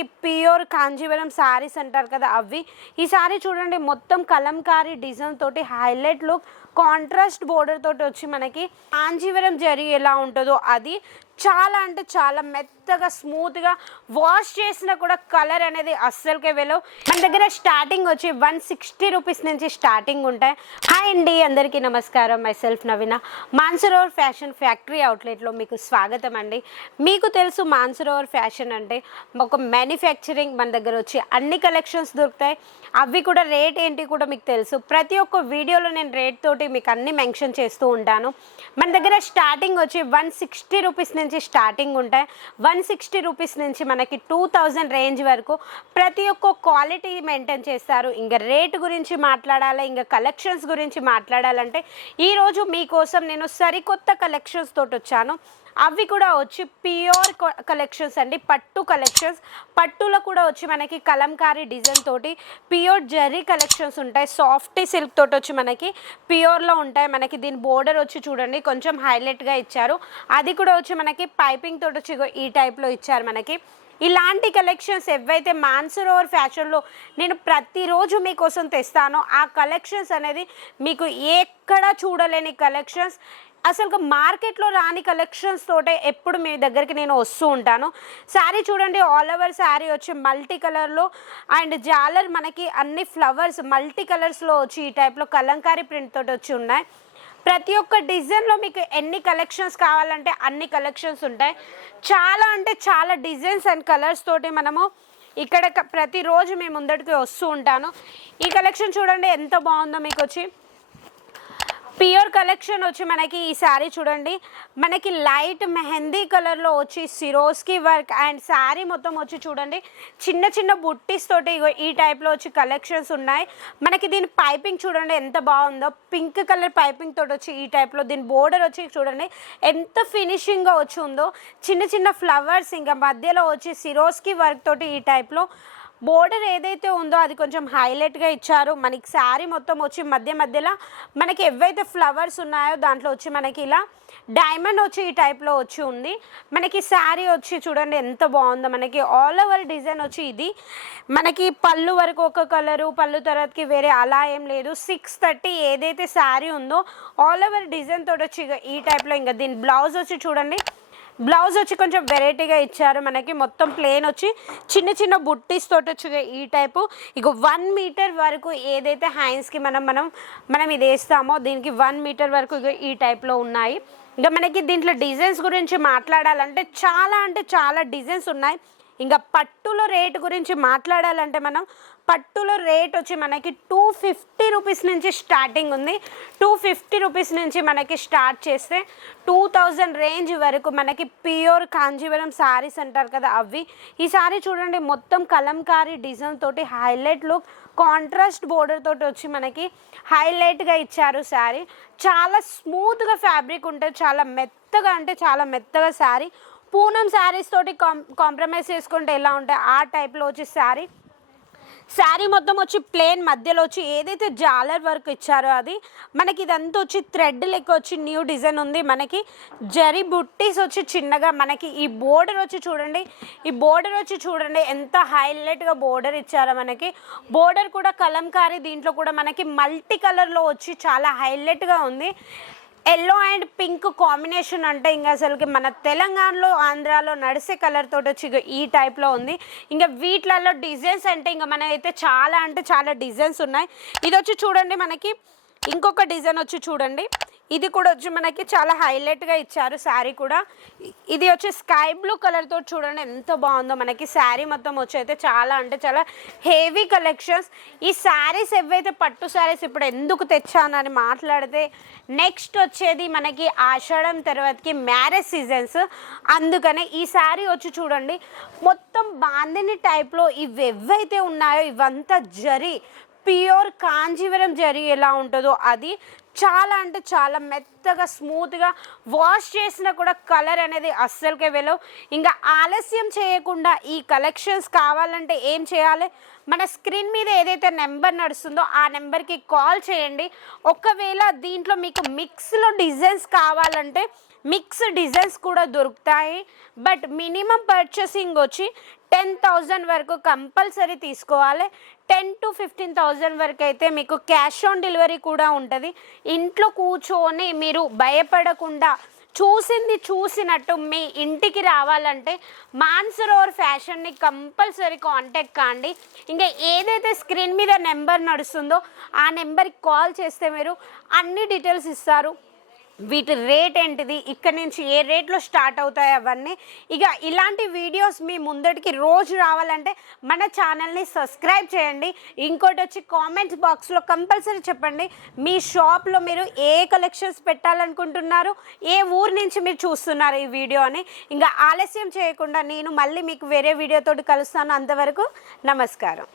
Pure Kanjeevaram saris అంటారు కదా అవి. ఈ శారీ చూడండి మొత్తం కలంకారీ డిజైన్ తోటి హైలైట్ లుక్. కాంట్రాస్ట్ బోర్డర్ తోటి వచ్చి మనకి కాంజీవరం జరీ ఎలా ఉంటుందో అది చాలా అంటే చాలా మెత్తగా స్మూత్గా వాష్ చేసినా కూడా కలర్ అనేది అస్సలకే వెళ్ళవు. మన దగ్గర స్టార్టింగ్ వచ్చి వన్ సిక్స్టీ రూపీస్ నుంచి స్టార్టింగ్ ఉంటాయి. హాయ్ అండి అందరికీ నమస్కారం. Myself Naveena Mansarovar fashion factory అవుట్లెట్లో మీకు స్వాగతం అండి. మీకు తెలుసు మాన్సరోవర్ ఫ్యాషన్ అంటే ఒక మ్యానుఫ్యాక్చరింగ్ మన దగ్గర వచ్చి అన్ని కలెక్షన్స్ దొరుకుతాయి. అవి కూడా రేట్ ఏంటి కూడా మీకు తెలుసు. ప్రతి ఒక్క వీడియోలో నేను రేట్ తోటి మీకు అన్ని మెన్షన్ చేస్తూ ఉంటాను. మన దగ్గర స్టార్టింగ్ వచ్చి వన్ సిక్స్టీ రూపీస్ నుంచి స్టార్టింగ్ ఉంటాయి. వన్ సిక్స్టీ రూపీస్ నుంచి మనకి టూ థౌజండ్ రేంజ్ వరకు ప్రతి ఒక్క క్వాలిటీ మెయింటైన్ చేస్తారు. ఇంకా రేట్ గురించి మాట్లాడాలి ఇంకా కలెక్షన్స్ గురించి మాట్లాడాలంటే ఈరోజు మీకోసం నేను సరికొత్త కలెక్షన్స్ తోటి వచ్చాను. అవి కూడా వచ్చి ప్యూర్ కలెక్షన్స్ అండి. పట్టు కలెక్షన్స్ పట్టులో కూడా వచ్చి మనకి కలంకారీ డిజైన్ తోటి ప్యూర్ జరీ కలెక్షన్స్ ఉంటాయి. సాఫ్ట్ సిల్క్ తోటి వచ్చి మనకి ప్యూర్లో ఉంటాయి. మనకి దీని బోర్డర్ వచ్చి చూడండి. కొంచెం హైలైట్గా ఇచ్చారు. అది కూడా వచ్చి మనకి పైపింగ్ తోటి వచ్చి ఈ టైప్లో ఇచ్చారు మనకి. ఇలాంటి కలెక్షన్స్ ఏవైతే మాన్సరోవర్ ఫ్యాషన్లో నేను ప్రతిరోజు మీకోసం తెస్తానో ఆ కలెక్షన్స్ అనేది మీకు ఎక్కడ చూడలేని కలెక్షన్స్ అసలు మార్కెట్లో రాని కలెక్షన్స్ తోటే ఎప్పుడు మీ దగ్గరికి నేను వస్తూ ఉంటాను. శారీ చూడండి ఆల్ ఓవర్ శారీ వచ్చి మల్టీ కలర్లో అండ్ జాలర్ మనకి అన్ని ఫ్లవర్స్ మల్టీ కలర్స్లో వచ్చి ఈ టైప్లో కలంకారీ ప్రింట్ తోటి వచ్చి ఉన్నాయి. ప్రతి ఒక్క డిజైన్లో మీకు ఎన్ని కలెక్షన్స్ కావాలంటే అన్ని కలెక్షన్స్ ఉంటాయి. చాలా అంటే చాలా డిజైన్స్ అండ్ కలర్స్ తోటి మనము ఇక్కడ ప్రతిరోజు మేము ముందటికి వస్తూ ఉంటాను. ఈ కలెక్షన్ చూడండి ఎంత బాగుందో మీకు వచ్చి ప్యూర్ కలెక్షన్ వచ్చి మనకి ఈ శారీ చూడండి. మనకి లైట్ మెహందీ కలర్లో వచ్చి సిరోస్కి వర్క్ అండ్ శారీ మొత్తం వచ్చి చూడండి. చిన్న చిన్న బుట్టీస్ తోటి ఈ టైప్లో వచ్చి కలెక్షన్స్ ఉన్నాయి. మనకి దీని పైపింగ్ చూడండి ఎంత బాగుందో. పింక్ కలర్ పైపింగ్ తోటి వచ్చి ఈ టైప్లో దీని బోర్డర్ వచ్చి చూడండి. ఎంత ఫినిషింగ్గా వచ్చి ఉందో. చిన్న చిన్న ఫ్లవర్స్ ఇంకా మధ్యలో వచ్చి సిరోస్కి వర్క్ తోటి ఈ టైప్లో బోర్డర్ ఏదైతే ఉందో అది కొంచెం హైలైట్గా ఇచ్చారు. మనకి శారీ మొత్తం వచ్చి మధ్య మధ్యలో మనకి ఏవైతే ఫ్లవర్స్ ఉన్నాయో దాంట్లో వచ్చి మనకి ఇలా డైమండ్ వచ్చి ఈ టైప్లో వచ్చి ఉంది. మనకి శారీ వచ్చి చూడండి ఎంత బాగుందో. మనకి ఆల్ ఓవర్ డిజైన్ వచ్చి ఇది. మనకి పళ్ళు వరకు ఒక కలరు పళ్ళు తర్వాతకి వేరే అలా ఏం లేదు. సిక్స్ థర్టీ ఏదైతే శారీ ఉందో ఆల్ ఓవర్ డిజైన్ తోటి వచ్చి ఈ టైప్లో ఇంకా దీని బ్లౌజ్ వచ్చి చూడండి. బ్లౌజ్ వచ్చి కొంచెం వెరైటీగా ఇచ్చారు. మనకి మొత్తం ప్లేన్ వచ్చి చిన్న చిన్న బుట్టీస్ తోటి వచ్చి ఈ టైపు. ఇక వన్ మీటర్ వరకు ఏదైతే హ్యాండ్స్కి మనం మనం మనం ఇది వేస్తామో దీనికి వన్ మీటర్ వరకు ఇక ఈ టైప్లో ఉన్నాయి. ఇంకా మనకి దీంట్లో డిజైన్స్ గురించి మాట్లాడాలంటే చాలా అంటే చాలా డిజైన్స్ ఉన్నాయి. ఇంకా పట్టులో రేట్ గురించి మాట్లాడాలంటే మనం పట్టులో రేట్ వచ్చి మనకి టూ ఫిఫ్టీ ఫిఫ్టీ రూపీస్ నుంచి స్టార్టింగ్ ఉంది. టూ ఫిఫ్టీ రూపీస్ నుంచి మనకి స్టార్ట్ చేస్తే టూ థౌజండ్ రేంజ్ వరకు మనకి ప్యూర్ కాంజీవరం శారీస్ అంటారు కదా అవి. ఈ శారీ చూడండి మొత్తం కలంకారీ డిజైన్ తోటి హైలైట్ లుక్ కాంట్రాస్ట్ బోర్డర్ తోటి వచ్చి మనకి హైలైట్గా ఇచ్చారు శారీ చాలా స్మూత్గా ఫ్యాబ్రిక్ ఉంటుంది చాలా మెత్తగా అంటే చాలా మెత్తగా శారీ పూనం శారీస్ తోటి కాం కాంప్రమైజ్ చేసుకుంటే ఎలా ఉంటాయి ఆ టైప్లో వచ్చి శారీ శారీ మొత్తం వచ్చి ప్లేన్ మధ్యలో వచ్చి ఏదైతే జాలర్ వర్క్ ఇచ్చారో అది మనకి ఇదంతా వచ్చి థ్రెడ్ లెక్క వచ్చి న్యూ డిజైన్ ఉంది. మనకి జరీ బుట్టీస్ వచ్చి చిన్నగా మనకి ఈ బోర్డర్ వచ్చి చూడండి. ఈ బోర్డర్ వచ్చి చూడండి ఎంత హైలైట్గా బోర్డర్ ఇచ్చారో మనకి. బోర్డర్ కూడా కలంకారీ దీంట్లో కూడా మనకి మల్టీ కలర్లో వచ్చి చాలా హైలైట్గా ఉంది. ఎల్లో అండ్ పింక్ కాంబినేషన్ అంటే ఇంకా అసలుకి మన తెలంగాణలో ఆంధ్రాలో నడిసే కలర్ తోటి వచ్చి ఈ టైప్లో ఉంది. ఇంకా వీటిలలో డిజైన్స్ అంటే ఇంకా మన అయితే చాలా అంటే చాలా డిజైన్స్ ఉన్నాయి. ఇది వచ్చి చూడండి మనకి. ఇంకొక డిజైన్ వచ్చి చూడండి. ఇది కూడా వచ్చి మనకి చాలా హైలైట్గా ఇచ్చారు శారీ కూడా. ఇది వచ్చి స్కై బ్లూ కలర్తో చూడండి ఎంత బాగుందో మనకి శారీ మొత్తం వచ్చి అయితే చాలా అంటే చాలా హెవీ కలెక్షన్స్ ఈ శారీస్ ఏవైతే పట్టు శారీస్ ఇప్పుడు ఎందుకు తెచ్చానని మాట్లాడితే నెక్స్ట్ వచ్చేది మనకి ఆషాఢం తర్వాతకి మ్యారేజ్ సీజన్స్ అందుకనే ఈ శారీ వచ్చి చూడండి మొత్తం బాందిని టైప్లో ఇవి ఎవైతే ఉన్నాయో ఇవంతా జరీ ప్యూర్ కాంజీవరం జరీ ఎలా ఉంటుందో అది చాలా అంటే చాలా మెత్తగా స్మూత్గా వాష్ చేసినా కూడా కలర్ అనేది అస్సలకే వెళ్ళవు. ఇంకా ఆలస్యం చేయకుండా ఈ కలెక్షన్స్ కావాలంటే ఏం చేయాలి? మన స్క్రీన్ మీద ఏదైతే నెంబర్ నడుస్తుందో ఆ నెంబర్కి కాల్ చేయండి. ఒకవేళ దీంట్లో మీకు మిక్స్లో డిజైన్స్ కావాలంటే మిక్స్ డిజైన్స్ కూడా దొరుకుతాయి. బట్ మినిమం పర్చేసింగ్ వచ్చి టెన్ థౌజండ్ వరకు కంపల్సరీ తీసుకోవాలి. టెన్ టు ఫిఫ్టీన్ థౌజండ్ వరకు అయితే మీకు క్యాష్ ఆన్ డెలివరీ కూడా ఉంటుంది. ఇంట్లో కూర్చొని మీరు భయపడకుండా చూసింది చూసినట్టు మీ ఇంటికి రావాలంటే మాన్సరోవర్ ఫ్యాషన్ని కంపల్సరీ కాంటాక్ట్ కాండి. ఇంకా ఏదైతే స్క్రీన్ మీద నెంబర్ నడుస్తుందో ఆ నెంబర్కి కాల్ చేస్తే మీరు అన్ని డీటెయిల్స్ ఇస్తారు. వీటి రేట్ ఏంటిది? ఇక్కడ నుంచి ఏ రేట్లో స్టార్ట్ అవుతాయి అవన్నీ? ఇక ఇలాంటి వీడియోస్ మీ ముందటికి రోజు రావాలంటే మన ఛానల్ని సబ్స్క్రైబ్ చేయండి. ఇంకోటి వచ్చి కామెంట్స్ బాక్స్లో కంపల్సరీ చెప్పండి. మీ షాప్లో మీరు ఏ కలెక్షన్స్ పెట్టాలనుకుంటున్నారు? ఏ ఊరు నుంచి మీరు చూస్తున్నారు ఈ వీడియో అని ఇంకా ఆలస్యం చేయకుండా నేను మళ్ళీ మీకు వేరే వీడియోతో కలుస్తాను. అంతవరకు నమస్కారం.